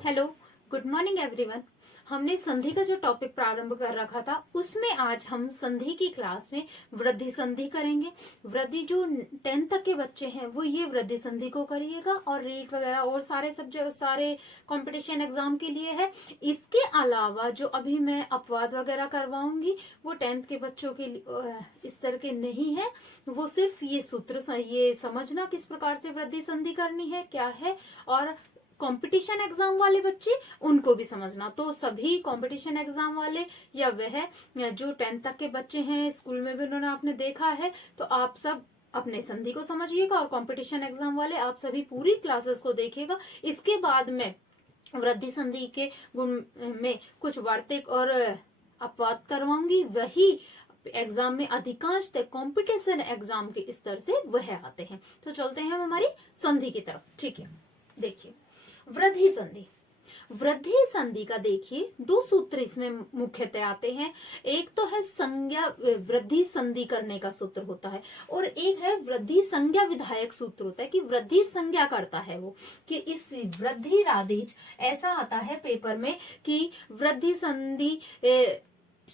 Hello, good morning everyone. हमने संधि का जो टॉपिक प्रारंभ कर रखा था उसमें आज हम संधि की क्लास में वृद्धि संधि करेंगे। वृद्धि जो 10th तक के बच्चे हैं वो ये वृद्धि संधि को करिएगा और रीट वगैरह और सारे सब्जेक्ट सारे कंपटीशन एग्जाम के लिए है। इसके अलावा जो अभी मैं अपवाद वगैरह करवाऊंगी वो 10th के बच्चों के इस तरह के नहीं है। वो सिर्फ ये सूत्र ये समझना किस प्रकार से वृद्धि संधि करनी है क्या है, और कंपटीशन एग्जाम वाले बच्चे उनको भी समझना। तो सभी कंपटीशन एग्जाम वाले या वह जो 10th तक के बच्चे हैं स्कूल में भी उन्होंने आपने देखा है, तो आप सब अपने संधि को समझिएगा और कंपटीशन एग्जाम वाले आप सभी पूरी क्लासेस को देखिएगा। इसके बाद में वृद्धि संधि के गुण में कुछ वार्तिक और अपवाद करवाऊंगी। वही एग्जाम में अधिकांश कंपटीशन एग्जाम के स्तर से वह आते हैं। तो चलते हैं हम हमारी संधि की तरफ। ठीक है, देखिए वृद्धि संधि। वृद्धि संधि का देखिए दो सूत्र इसमें मुख्यतः आते हैं। एक तो है संज्ञा वृद्धि संधि करने का सूत्र होता है, और एक है वृद्धि संज्ञा विधायक सूत्र होता है कि वृद्धि संज्ञा करता है वो, कि इस वृद्धि राधेज ऐसा आता है पेपर में कि वृद्धि संधि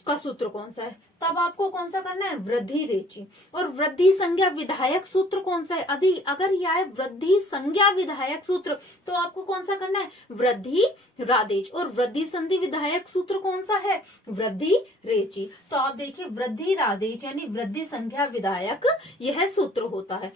का सूत्र कौन सा है, तब आपको कौन सा करना है, वृद्धि रेची। और वृद्धि संज्ञा विधायक सूत्र कौन सा है, अगर यह है वृद्धि संज्ञा विधायक सूत्र तो आपको कौन सा करना है, वृद्धि रादेश। और वृद्धि संधि विधायक सूत्र कौन सा है, वृद्धि रेची। तो आप देखिए वृद्धि रादेश यानी वृद्धि संज्ञा विधायक यह सूत्र होता है।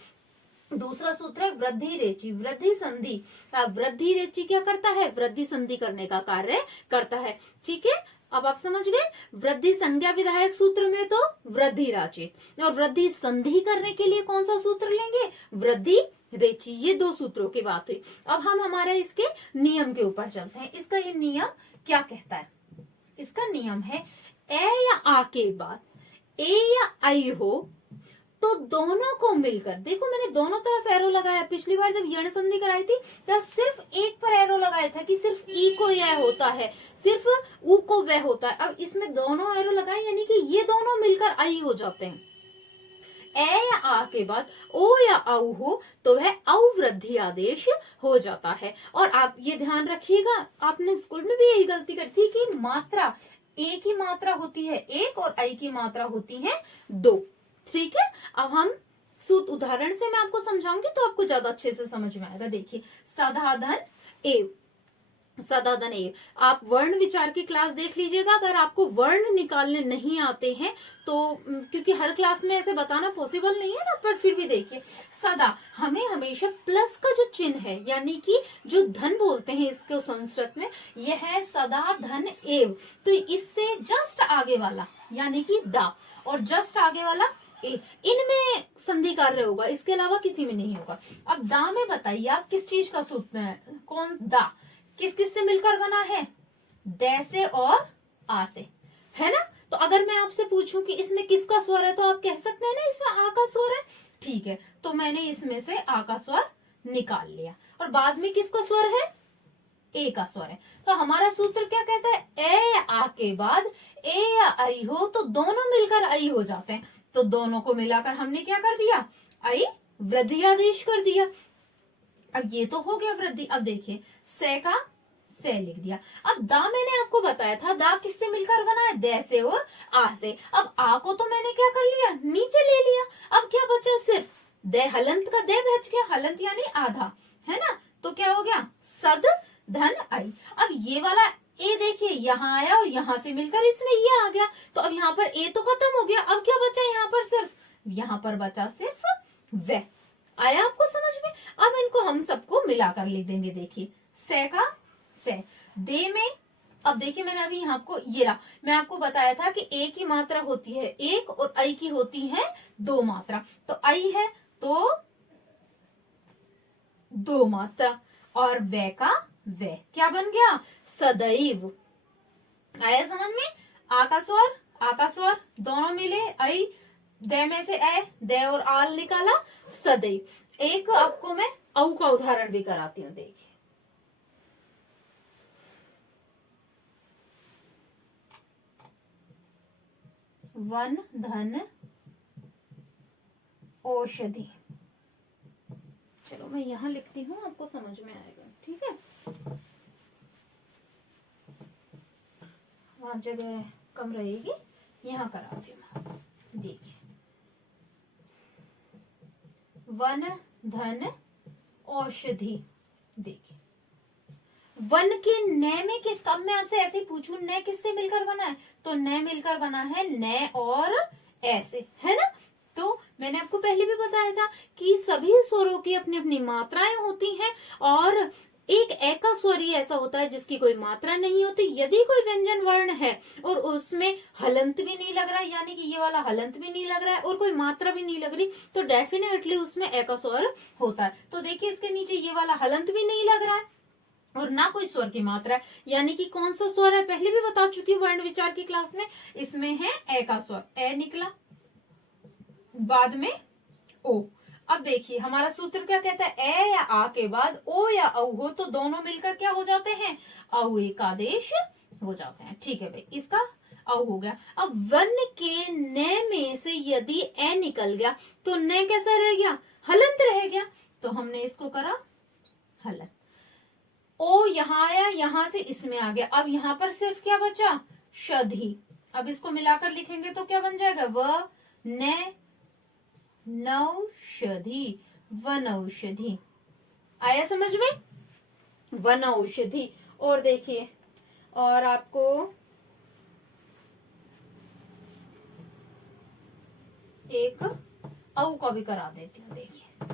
दूसरा सूत्र है वृद्धि रेची। वृद्धि संधि वृद्धि रेची क्या करता है, वृद्धि संधि करने का कार्य करता है। ठीक है, अब आप समझ गए। वृद्धि संज्ञा विधायक सूत्र में तो वृद्धि राचित, और वृद्धि संधि करने के लिए कौन सा सूत्र लेंगे, वृद्धि रेची। ये दो सूत्रों की बात हुई। अब हम हमारे इसके नियम के ऊपर चलते हैं। इसका ये नियम क्या कहता है, इसका नियम है ए या आ के बाद ए या आई हो तो दोनों को मिलकर, देखो मैंने दोनों तरफ एरो लगाया। पिछली बार जब यण संधि कराई थी तब सिर्फ एक पर एरो लगाया था कि सिर्फ ई को यह होता है, सिर्फ उ को वह होता है। अब इसमें दोनों एरो लगाए यानी कि ये दोनों मिलकर आई हो जाते हैं। ए या आ के बाद ओ या औ हो तो वह अवृद्धि आदेश हो जाता है। और आप ये ध्यान रखिएगा, आपने स्कूल में भी यही गलती करी थी कि मात्रा ए की मात्रा होती है एक और आई की मात्रा होती है दो। ठीक है, अब हम सूत्र उदाहरण से मैं आपको समझाऊंगी तो आपको ज्यादा अच्छे से समझ में आएगा। देखिए सदाधन एव, सदाधन एव। आप वर्ण विचार की क्लास देख लीजिएगा। अगर आपको वर्ण निकालने नहीं आते हैं तो क्योंकि हर क्लास में ऐसे बताना पॉसिबल नहीं है ना, पर फिर भी देखिए सदा हमें हमेशा प्लस का जो चिन्ह है यानी कि जो धन बोलते हैं इसको संस्कृत में, यह है सदा धन एव। तो इससे जस्ट आगे वाला यानी कि दा और जस्ट आगे वाला ए, इनमें संधि कार्य होगा, इसके अलावा किसी में नहीं होगा। अब दा में बताइए आप किस चीज का सूत्र है, कौन दा किस किस से मिलकर बना है, दै से और आ से, है ना। तो अगर मैं आपसे पूछूं कि इसमें किसका स्वर है तो आप कह सकते हैं ना इसमें आ का स्वर है। ठीक है, तो मैंने इसमें से आ का स्वर निकाल लिया। और बाद में किसका स्वर है, ए का स्वर है। तो हमारा सूत्र क्या कहता है, ए या आ के बाद ए या आई हो तो दोनों मिलकर आई हो जाते हैं। तो दोनों को मिलाकर हमने क्या कर दिया, आई वृद्धि आदेश कर दिया। अब ये तो हो गया वृद्धि। अब देखिए से का से लिख दिया। अब दा मैंने आपको बताया था दा किससे मिलकर बना है, दै से और आ से। अब आ को तो मैंने क्या कर लिया, नीचे ले लिया। अब क्या बचा, सिर्फ दे हलंत का दे बच गया, हलंत यानी आधा, है ना। तो क्या हो गया, सद धन आई। अब ये वाला ए देखिए यहाँ आया और यहाँ से मिलकर इसमें ये आ गया। तो अब यहाँ पर ए तो खत्म हो गया। अब क्या बचा यहाँ पर, सिर्फ यहाँ पर बचा सिर्फ वे। आया आपको समझ में। अब इनको हम सबको मिलाकर लिख देंगे। देखिए से का से, दे में अब देखिए मैंने अभी यहाँ आपको ये रहा, मैं आपको बताया था कि ए की मात्रा होती है एक और आई की होती है दो मात्रा। तो आई है तो दो मात्रा और वे का वे क्या बन गया, सदैव। आया समझ में। आ का स्वर दोनों मिले आई, दे में से ए दे और आल निकाला सदैव। एक आपको मैं औ का उदाहरण भी कराती हूँ। देखिए वन धन औषधि। चलो मैं यहां लिखती हूँ, आपको समझ में आएगा। ठीक है, यहाँ जगह कम रहेगी, यहाँ कराती हूँ। देखिए वन धन औषधि। देखिए वन के न में किसका, मैं आपसे ऐसे ही पूछूं न किससे मिलकर बना है, तो न मिलकर बना है न और ऐसे, है ना। तो मैंने आपको पहले भी बताया था कि सभी स्वरों की अपनी अपनी मात्राएं होती हैं और एक ए का स्वर ही ऐसा होता है जिसकी कोई मात्रा नहीं होती। यदि कोई व्यंजन वर्ण है और उसमें हलंत भी नहीं लग रहा है, यानी कि ये वाला हलंत भी नहीं लग रहा है और कोई मात्रा भी नहीं लग रही, तो डेफिनेटली उसमें ए का स्वर होता है। तो देखिए इसके नीचे ये वाला हलंत भी नहीं लग रहा है और ना कोई स्वर की मात्रा है, यानी कि कौन सा स्वर है पहले भी बता चुकी हूँ वर्ण विचार की क्लास में। इसमें है ए का स्वर, ए निकला, बाद में ओ। अब देखिए हमारा सूत्र क्या कहता है, ए या आ के बाद ओ या औ हो तो दोनों मिलकर क्या हो जाते हैं, औ एक आदेश हो जाते हैं। ठीक है भाई, इसका औ हो गया। अब वन के न में से यदि ए निकल गया तो न कैसा रह गया, हलंत रह गया, तो हमने इसको करा हलंत। ओ यहाँ आया, यहां से इसमें आ गया, अब यहाँ पर सिर्फ क्या बचा, शधि। अब इसको मिलाकर लिखेंगे तो क्या बन जाएगा, व न नौषधि, वनौषधि। आया समझ में, वनौषधि। और देखिए और आपको एक औ का भी करा देती हूँ। देखिए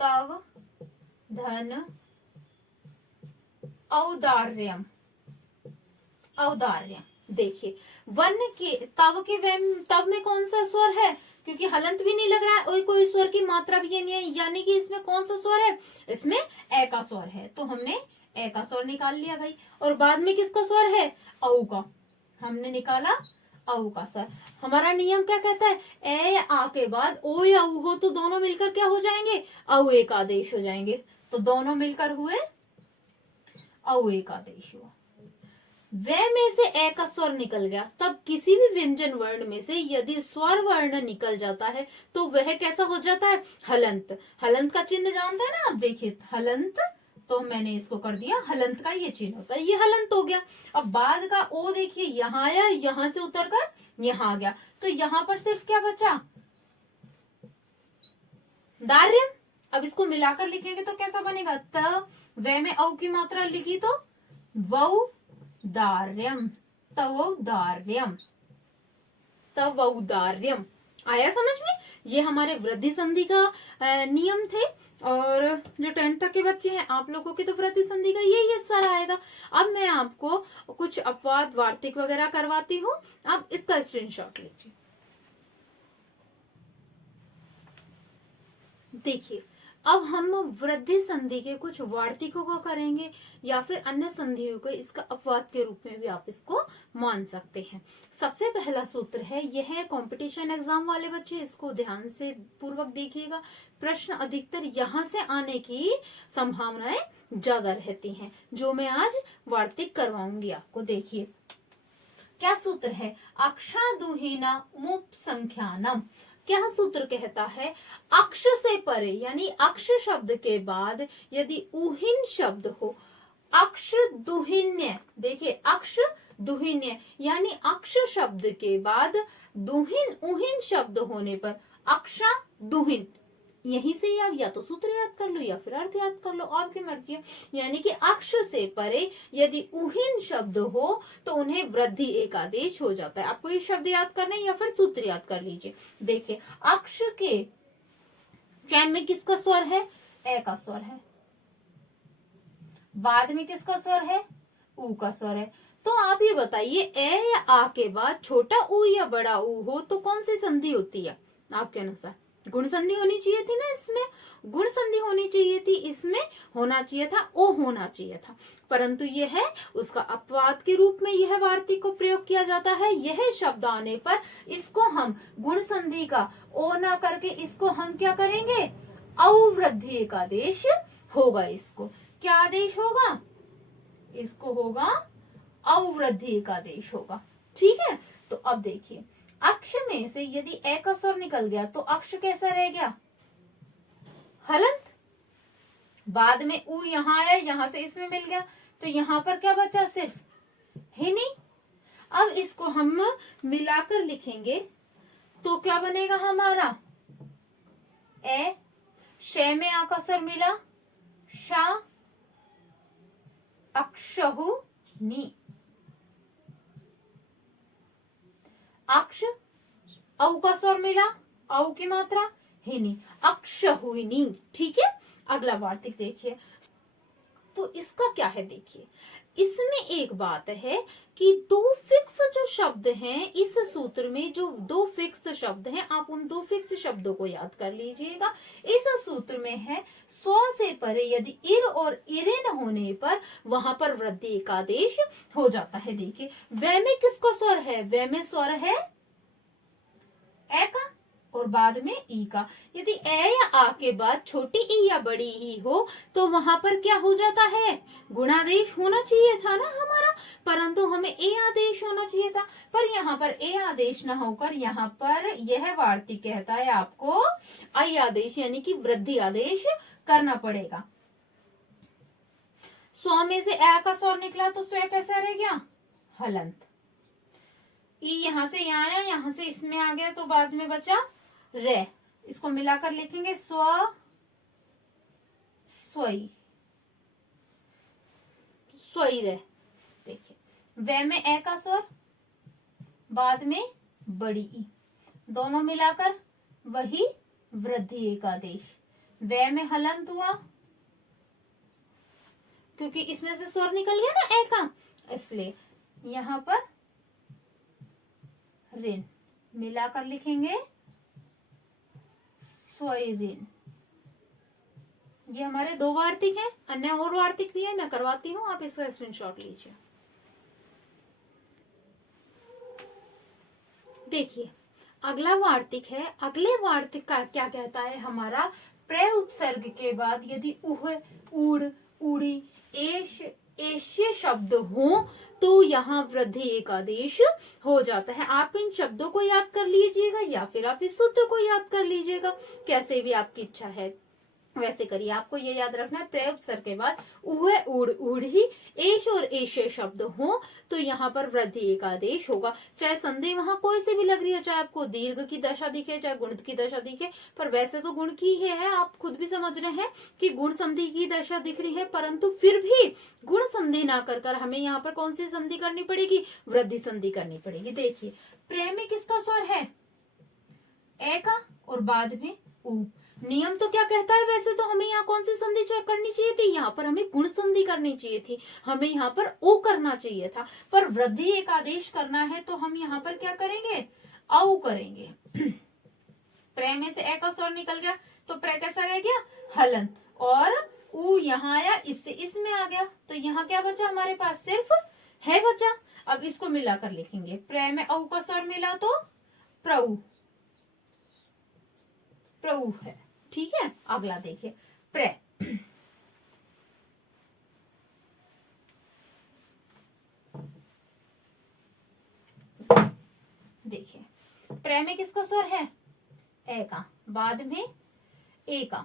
तव धन औदार्यम, औदार्यम। देखिए वन के तव के तव में कौन सा स्वर है, क्योंकि हलंत भी नहीं लग रहा है और कोई स्वर की मात्रा भी नहीं है, यानी कि इसमें कौन सा स्वर है, इसमें ए का स्वर है, तो हमने ए का स्वर निकाल लिया भाई। और बाद में किसका स्वर है, औ का, हमने निकाला औ का स्वर। हमारा नियम क्या कहता है, ए या आ के बाद ओ या औ हो तो दोनों मिलकर क्या हो जाएंगे, औ एक आदेश हो जाएंगे, तो दोनों मिलकर हुए औ एक आदेश हुआ। वे में से ए का स्वर निकल गया, तब किसी भी व्यंजन वर्ण में से यदि स्वर वर्ण निकल जाता है तो वह कैसा हो जाता है, हलंत। हलंत का चिन्ह जानते हैं ना आप, देखिए हलंत, तो मैंने इसको कर दिया हलंत का ये चिन्ह होता है, ये हलंत हो गया। अब बाद का ओ देखिए यहाँ आया, यहाँ से उतर कर यहाँ आ गया, तो यहाँ पर सिर्फ क्या बचा, दार्यम। अब इसको मिलाकर लिखेंगे तो कैसा बनेगा, त वे में औ की मात्रा लिखी तो वौ दार्यम, तवौदार्यम, तवौदार्यम। आया समझ में, ये हमारे वृद्धि संधि का नियम थे। और जो 10th तक के बच्चे हैं आप लोगों की तो वृद्धि संधि का यही हिस्सा रहेगा। अब मैं आपको कुछ अपवाद वार्तिक वगैरह करवाती हूँ, आप इसका स्क्रीनशॉट लीजिए। देखिए अब हम वृद्धि संधि के कुछ वार्तिकों को करेंगे या फिर अन्य संधियों को इसका अपवाद के रूप में भी आप इसको मान सकते हैं। सबसे पहला सूत्र है, यह है कंपटीशन एग्जाम वाले बच्चे इसको ध्यान से पूर्वक देखिएगा, प्रश्न अधिकतर यहाँ से आने की संभावनाएं ज्यादा रहती हैं, जो मैं आज वार्तिक करवाऊंगी आपको। देखिए क्या सूत्र है, अक्षादुहीना उपसंख्यानम। क्या सूत्र कहता है, अक्ष से परे यानी अक्ष शब्द के बाद यदि उहिन शब्द हो, अक्ष दुहिन्य, देखिए अक्ष दुहिन्य यानी अक्ष शब्द के बाद दुहिन उहिन शब्द होने पर अक्षा दुहिन, यहीं से ही आप या तो सूत्र याद कर लो या फिर अर्थ याद कर लो, आपकी मर्जी है। यानी कि अक्ष से परे यदि उहिन शब्द हो तो उन्हें वृद्धि एक आदेश हो जाता है। आपको ये शब्द याद करना है या फिर सूत्र याद कर लीजिए। देखिए अक्ष के चैन में किसका स्वर है, ए का स्वर है, बाद में किसका स्वर है, ऊ का स्वर है। तो आप ये बताइए ए या आ के बाद छोटा ऊ या बड़ा ऊ हो तो कौन सी संधि होती है आपके अनुसार, गुण संधि होनी चाहिए थी ना, इसमें गुण संधि होनी चाहिए थी, इसमें होना चाहिए था ओ होना चाहिए था, परंतु यह है उसका अपवाद के रूप में यह वार्तिक को प्रयोग किया जाता है। यह शब्द आने पर इसको हम गुण संधि का ओ ना करके इसको हम क्या करेंगे, अवृद्धि एक आदेश होगा। इसको क्या आदेश होगा, इसको होगा अवृद्धि एक आदेश होगा। ठीक है, तो अब देखिए अक्ष में से यदि ए का स्वर निकल गया तो अक्ष कैसा रह गया, हलंत। बाद में ऊ यहाँ आया, यहाँ से इसमें मिल गया, तो यहाँ पर क्या बचा, सिर्फ है नहीं। अब इसको हम मिलाकर लिखेंगे तो क्या बनेगा हमारा, ए, शे में आ का स्वर मिला, शा, अक्षहु नी, अक्ष, औ का स्वर मिला, औ की मात्रा, हिनी, अक्षहुनी। ठीक है, अगला वार्तिक देखिए। तो इसका क्या है देखिए, इसमें एक बात है कि दो फिक्स जो शब्द हैं इस सूत्र में, जो दो फिक्स शब्द हैं, आप उन दो फिक्स शब्दों को याद कर लीजिएगा। इस सूत्र में है स्व से परे यदि इर और इरे न होने पर वहां पर वृद्धि एकादेश हो जाता है। देखिए वे में किसका स्वर है, वे में स्वर है ए का और बाद में ई का। यदि ए या आ के बाद छोटी ई या बड़ी ई हो तो वहां पर क्या हो जाता है, गुणादेश होना चाहिए था ना हमारा, परंतु हमें ए आदेश होना चाहिए था। पर यहाँ पर ए आदेश ना होकर यहाँ पर यह वार्तिक कहता है आपको आई आदेश यानी कि वृद्धि आदेश करना पड़ेगा। स्व में से ए का स्वर निकला तो स्व कैसा रह गया, हलंत। ई यहां से यहाँ आया, यहां से इसमें आ गया तो बाद में बचा रे। इसको मिलाकर लिखेंगे स्व, स्वई, स्वई रे। देखिए वे में ए का स्वर, बाद में बड़ी ई, दोनों मिलाकर वही वृद्धि एकादेश। वे में हलंत हुआ क्योंकि इसमें से स्वर निकल गया ना ए का, इसलिए यहां पर ऋण मिलाकर लिखेंगे स्वैरिन। ये हमारे दो वार्तिक हैं, अन्य और वार्तिक भी है, मैं करवाती हूँ, आप इसका स्क्रीनशॉट लीजिए। देखिए अगला वार्तिक है, अगले वार्तिक का क्या कहता है हमारा, प्र उपसर्ग के बाद यदि उह, उड़, उड़ी, एश, एश्य शब्द हो तो यहाँ वृद्धि एकादेश हो जाता है। आप इन शब्दों को याद कर लीजिएगा या फिर आप इस सूत्र को याद कर लीजिएगा, कैसे भी आपकी इच्छा है वैसे करिए। आपको ये याद रखना है प्र उपसर्ग के बाद उह, उड़, उड़ी, एश और एश्य शब्द हो तो यहाँ पर वृद्धि एकादेश होगा। चाहे संधि वहां कोई से भी लग रही है, चाहे आपको दीर्घ की दशा दिखे चाहे गुण की दशा दिखे, पर वैसे तो गुण की ही है, आप खुद भी समझ रहे हैं कि गुण संधि की दशा दिख रही है, परंतु फिर भी गुण संधि ना कर हमें यहाँ पर कौन सी संधि करनी पड़ेगी, वृद्धि संधि करनी पड़ेगी। देखिए प्र में किसका स्वर है, ए का और बाद में उ। नियम तो क्या कहता है, वैसे तो हमें यहाँ कौन सी संधि करनी चाहिए थी, यहाँ पर हमें गुण संधि करनी चाहिए थी, हमें यहाँ पर ओ करना चाहिए था, पर वृद्धि एक आदेश करना है तो हम यहाँ पर क्या करेंगे, औ करेंगे। प्र में से ए का स्वर निकल गया तो प्र कैसा रह गया, हलंत, और उ यहाँ आया, इससे इसमें आ गया तो यहाँ क्या बचा हमारे पास, सिर्फ है बचा। अब इसको मिलाकर लिखेंगे, प्र में औ का स्वर मिला तो प्रऊ, प्रऊ है। ठीक है, अगला देखिए प्र। देखिए प्र में किसका स्वर है, ए का, बाद में ए का।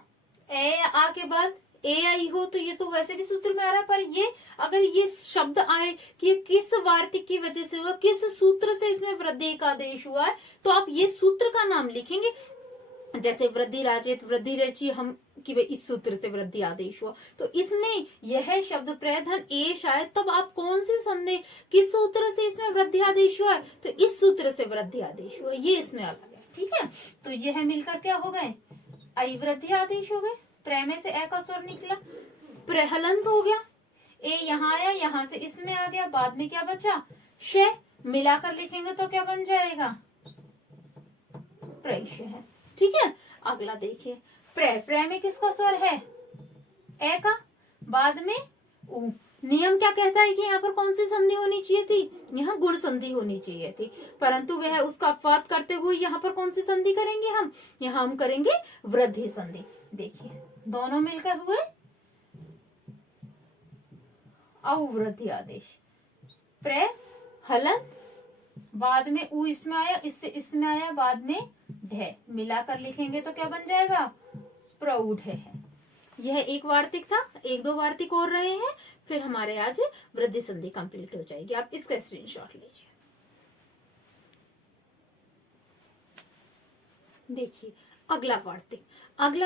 ए आ के बाद ए आई हो तो ये तो वैसे भी सूत्र में आ रहा, पर ये अगर ये शब्द आए कि ये किस वार्तिक की वजह से हुआ, किस सूत्र से इसमें वृद्धि का आदेश हुआ है, तो आप ये सूत्र का नाम लिखेंगे। जैसे वृद्धि राजित, वृद्धि रची, हम कि भाई इस सूत्र से वृद्धि आदेश हुआ, तो इसमें यह शब्द प्रधन ए शायद, तब आप कौन सी संधि, किस सूत्र से इसमें वृद्धि आदेश हुआ है, तो इस सूत्र से वृद्धि आदेश हुआ, ये इसमें आ गया। ठीक है, तो यह मिलकर क्या हो गए, आई वृद्धि आदेश हो गए। प्र में से ए का स्वर निकला, प्रहलंत हो गया, ए यहाँ आया, यहाँ से इसमें आ गया, बाद में क्या बचा, श, मिलाकर लिखेंगे तो क्या बन जाएगा, प्रैश्य है। ठीक है, अगला देखिए प्र में किसका स्वर है, ए का, बाद में उ। नियम क्या कहता है कि यहाँ पर कौन सी संधि होनी चाहिए थी, यहाँ गुण संधि होनी चाहिए थी, परंतु वह उसका अपवाद करते हुए यहाँ पर कौन सी संधि करेंगे हम, यहाँ हम करेंगे वृद्धि संधि। देखिए दोनों मिलकर हुए अवृद्धि आदेश, प्र हलन, बाद में उ इसमें आया, इससे इसमें आया, बाद में ढ, मिलाकर लिखेंगे तो क्या बन जाएगा, प्रौढ़ है। यह एक वार्तिक था, एक दो वार्तिक और रहे हैं, फिर हमारे आज वृद्धि संधि कंप्लीट हो जाएगी। आप इसका स्क्रीनशॉट लीजिए। देखिए अगला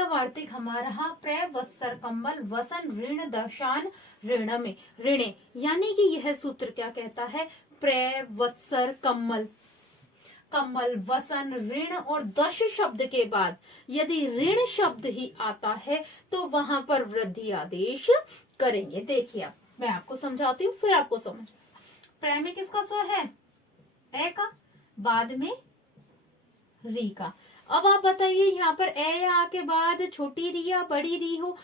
वार्तिक हमारा प्र वत्सर कम्बल वसन ऋण दशान ऋण में ऋणे, यानी कि यह सूत्र क्या कहता है, प्र वत्सर कम्बल वसन ऋण और दश शब्द के बाद यदि ऋण शब्द ही आता है तो वहां पर वृद्धि आदेश करेंगे। देखिए आप, मैं आपको समझाती हूँ फिर आपको समझ। प्र में किसका स्वर है, ए का, बाद में री का। अब आप बताइए यहाँ पर ए आ के बाद छोटी री या बड़ी री हो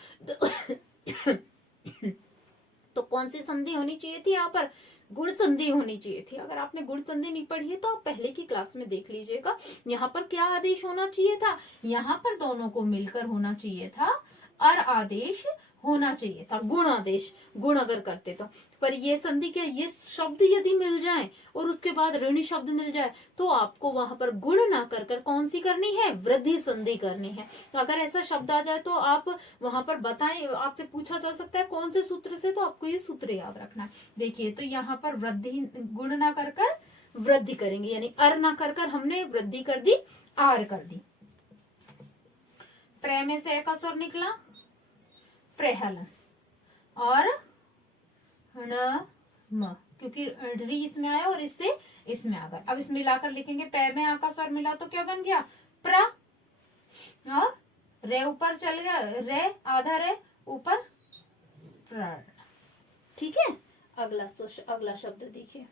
तो कौन सी संधि होनी चाहिए थी, यहाँ पर गुण संधि होनी चाहिए थी। अगर आपने गुण संधि नहीं पढ़ी है तो आप पहले की क्लास में देख लीजिएगा। यहाँ पर क्या आदेश होना चाहिए था, यहाँ पर दोनों को मिलकर होना चाहिए था, अर आदेश होना चाहिए था, गुण आदेश, गुण अगर करते तो। पर ये संधि क्या, ये शब्द यदि मिल जाए और उसके बाद ऋणी शब्द मिल जाए तो आपको वहां पर गुण ना कर कर कौन सी करनी है, वृद्धि संधि करनी है। तो अगर ऐसा शब्द आ जाए तो आप वहां पर बताएं, आपसे पूछा जा सकता है कौन से सूत्र से, तो आपको ये सूत्र याद रखना है। देखिए तो यहाँ पर वृद्धि, गुण ना कर कर वृद्धि करेंगे, यानी अर ना कर कर हमने वृद्धि कर दी, आर कर दी। प्र में से का स्वर निकला प्रहलन, और म, क्योंकि री इसमें आया और इससे इसमें आ गया। अब इसमें मिलाकर लिखेंगे, पै में आ का स्वर मिला तो क्या बन गया, प्र, और रे ऊपर चल गया, रे आधा रे ऊपर प्र। ठीक है, अगला शब्द देखिए,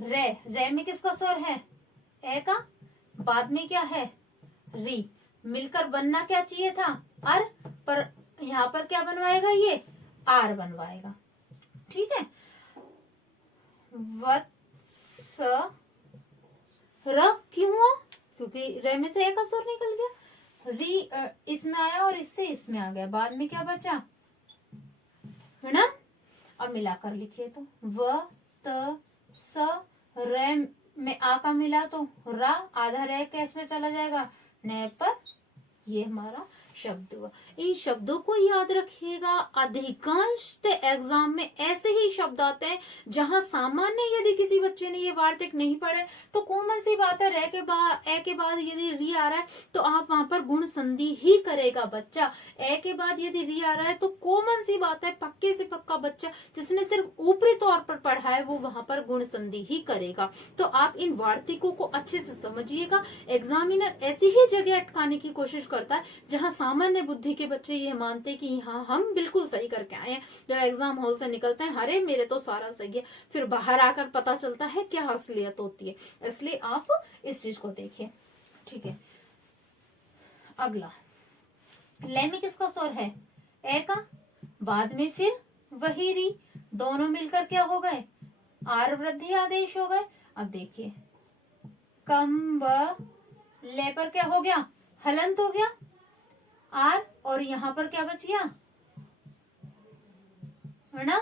रे में किसका स्वर है, ए का, बाद में क्या है, री, मिलकर बनना क्या चाहिए था, अर, पर यहाँ पर क्या बनवाएगा, ये आर बनवाएगा। ठीक है, वत्स र क्यों हुआ, क्योंकि रे में से ए का स्वर निकल गया, री इसमें आया और इससे इसमें आ गया, बाद में क्या बचा, है ना। अब मिलाकर लिखिए तो व त स रे में आ का मिला तो रा, आधा रे कैस में चला जाएगा, न पर, ये हमारा शब्द हुआ। इन शब्दों को याद रखिएगा, अधिकांश एग्जाम में ऐसे ही शब्द आते हैं जहां सामान्य यदि किसी बच्चे ने ये वार्तिक नहीं पढ़े तो कॉमन सी बात है, रे के बाद ए के बाद यदि री आ रहा है तो आप वहां पर गुण संधि ही करेगा बच्चा। ए के बाद यदि री आ रहा है तो कॉमन सी बात है, पक्के से पक्का बच्चा जिसने सिर्फ ऊपरी तौर पर पढ़ा है वो वहां पर गुण संधि ही करेगा। तो आप इन वार्तिकों को अच्छे से समझिएगा। एग्जामिनर ऐसी ही जगह अटकाने की कोशिश करता है जहां सामान्य बुद्धि के बच्चे ये मानते कि हाँ हम बिल्कुल सही करके आए हैं, जब एग्जाम हॉल से निकलते हैं अरे मेरे तो सारा सही है, फिर बाहर आकर पता चलता है क्या असलियत होती है। इसलिए आप इस चीज को देखिए। ठीक है, अगला ले में किसका स्वर है, ए का, बाद में फिर वही री, दोनों मिलकर क्या हो गए, आर वृद्धि आदेश हो गए। अब देखिए कम ब ले पर क्या हो गया, हलंत हो गया आर, और यहां पर क्या बच गया, है ना।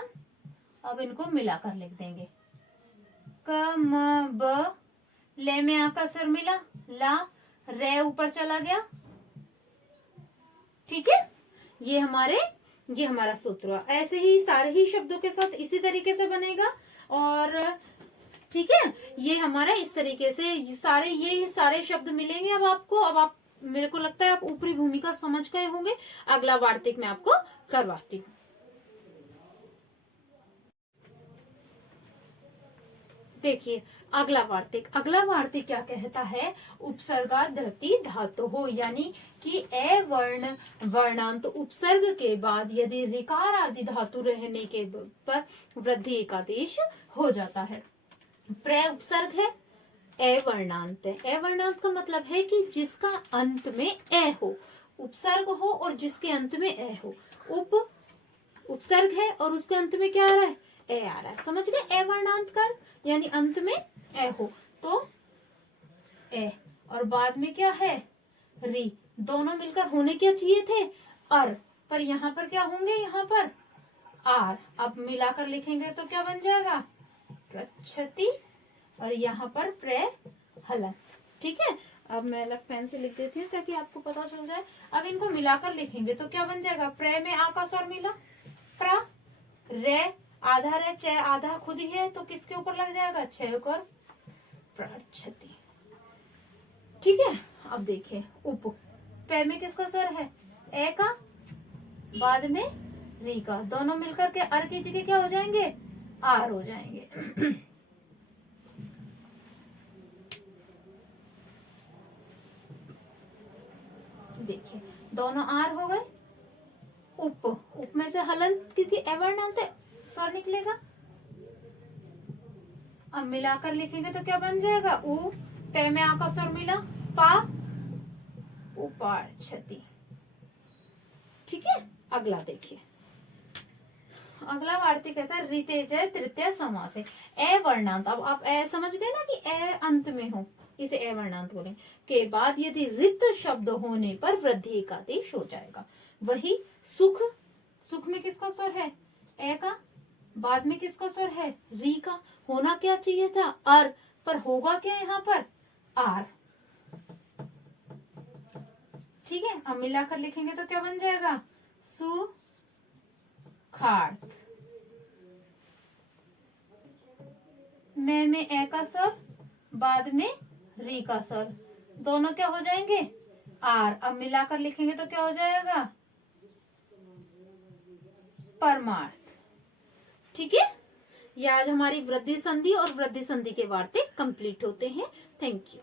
अब इनको मिलाकर लिख देंगे, क म ब, ले में आ का सर मिला, ला, रे ऊपर चला गया। ठीक है, ये हमारा सूत्र हुआ। ऐसे ही सारे ही शब्दों के साथ इसी तरीके से बनेगा। और ठीक है, ये हमारा इस तरीके से ये सारे शब्द मिलेंगे अब आपको। अब आप, मेरे को लगता है आप ऊपरी भूमिका समझ गए होंगे। अगला वार्तिक मैं आपको करवाती हूँ। देखिए अगला वार्तिक क्या कहता है, उपसर्गा धृति धातु हो, यानी कि ए वर्ण वर्णांत उपसर्ग के बाद यदि ऋकार आदि धातु रहने के पर वृद्धि एकादेश हो जाता है। प्र उपसर्ग है, ए वर्णांत है। ए वर्णांत का मतलब है कि जिसका अंत में ए हो, उपसर्ग हो और जिसके अंत में ए हो। उपसर्ग है और उसके अंत में क्या आ रहा है, ए आ रहा है। समझ गए, ए वर्णांत का यानी अंत में ए हो तो ए, और बाद में क्या है, री, दोनों मिलकर होने क्या चाहिए थे, अर, पर यहाँ पर क्या होंगे, यहाँ पर आर। अब मिलाकर लिखेंगे तो क्या बन जाएगा, प्रच्छति, और यहाँ पर प्रे हलन। ठीक है, अब मैं अलग पेन से लिख देती हूँ ताकि आपको पता चल जाए। अब इनको मिलाकर लिखेंगे तो क्या बन जाएगा, प्र में आ का स्वर मिला, प्रा, रे आधा रे, च आधा खुद ही है तो किसके ऊपर लग जाएगा, छ ऊपर, प्रच्छति। ठीक है, अब देखिए उप, पे में किसका स्वर है, ए का, बाद में री का, दोनों मिलकर के अर की जगह क्या हो जाएंगे, आर हो जाएंगे। देखिए दोनों आर हो गए। उप, उप में से हलंत क्योंकि अवर्णांत है, स्वर निकलेगा। अब मिलाकर लिखेंगे तो क्या बन जाएगा, उ, पे में आ का स्वर मिला, पा, उपार्क्षति। ठीक है, अगला देखिए, अगला वार्तिक कहता है ऋतेजय तृतीय समास है। ए वर्णांत, अब आप ए समझ गए ना कि ए अंत में हो, इसे ए वर्णांत बोले, के बाद यदि रित शब्द होने पर वृद्धि एकादेश हो जाएगा। वही सुख, सुख में किसका स्वर है, ए का, बाद में किसका स्वर है, री का, होना क्या चाहिए था, अर, पर होगा क्या यहाँ पर, आर। ठीक है, अब मिलाकर लिखेंगे तो क्या बन जाएगा, सु खार्थ। में ए का स्वर, बाद में री का स्वर, दोनों क्या हो जाएंगे, आर। अब मिलाकर लिखेंगे तो क्या हो जाएगा, परमार्थ। ठीक है, ये आज हमारी वृद्धि संधि और वृद्धि संधि के वार्तिक कंप्लीट होते हैं। Thank you.